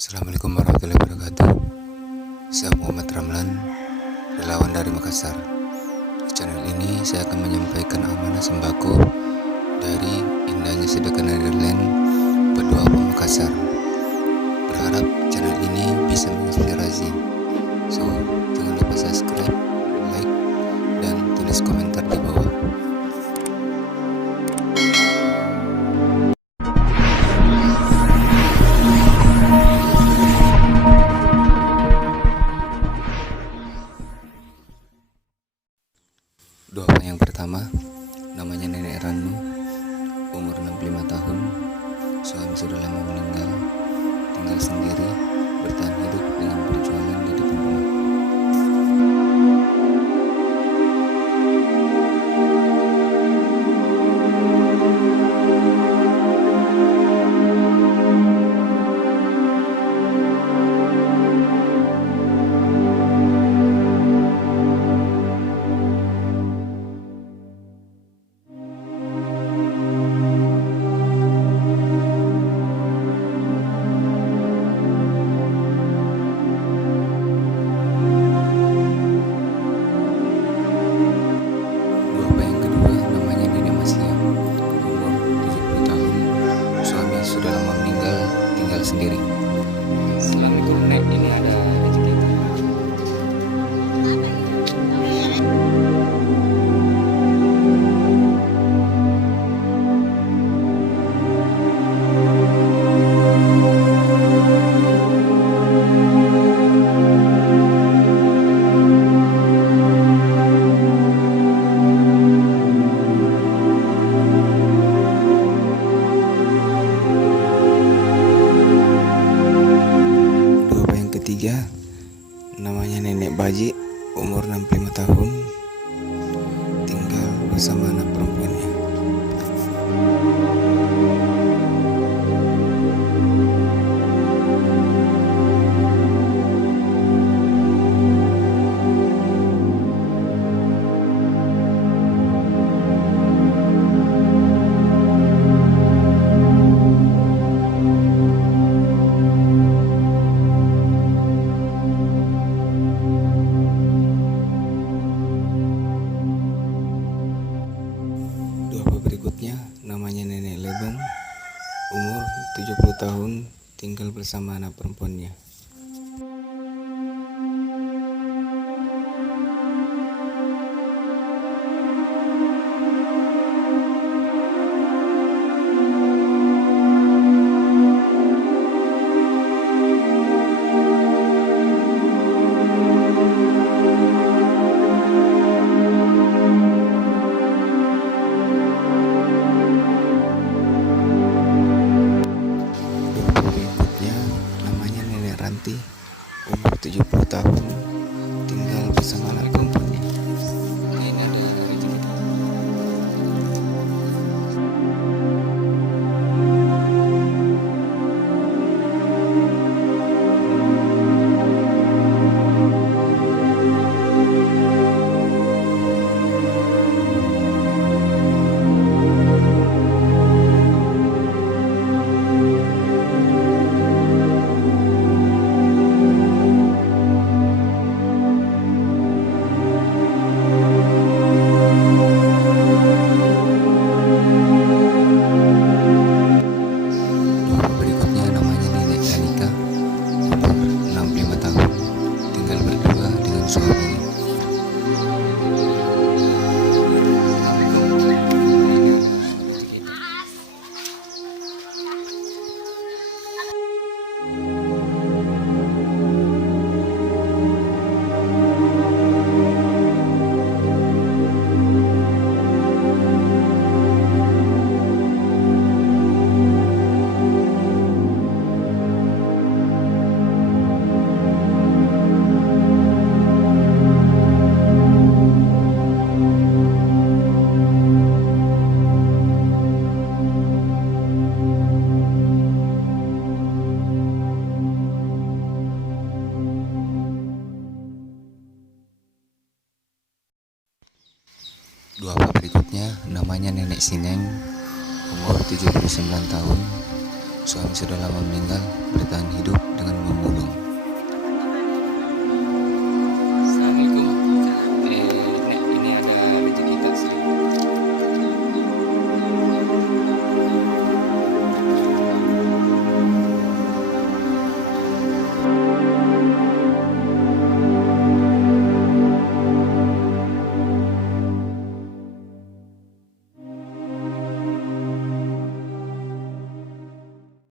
Assalamualaikum warahmatullahi wabarakatuh. Saya Muhammad Ramlan, relawan dari Makassar. Di channel ini saya akan menyampaikan amanah sembako dari Indahnya Sedekah Netherlands Berdoa Makassar. Berharap channel ini bisa menginspirasi. So, jangan lupa subscribe, like, dan tulis komentar di bawah. Doa yang pertama, namanya Nenek Ranu, umur 65 tahun, suami sudah lama meninggal, tinggal sendiri, bertahan hidup dengan berjualan di depan rumah. Doa yang kedua, namanya Nenek Maslia, umur 70 tahun, suami sudah lama meninggal, tinggal sendiri. Assalamualaikum Nek, ini ada rezeki. Doa yang ketiga, namanya Nenek Baji, umur 65 tahun, tinggal bersama anak perempuannya. Doa berikutnya, namanya Nenek Lebong, umur 70 tahun, tinggal bersama anak perempuannya. Doa berikutnya, namanya Nenek Ranti, umur 70 tahun, tinggal bersama anak perempuannya. Ini ada rezeki. Doa berikutnya, namanya Nenek Danika, umur 65 tahun, tinggal berdua dengan suaminya. Doa berikutnya, namanya Nenek Sineng, umur 79 tahun, suami sudah lama meninggal, bertahan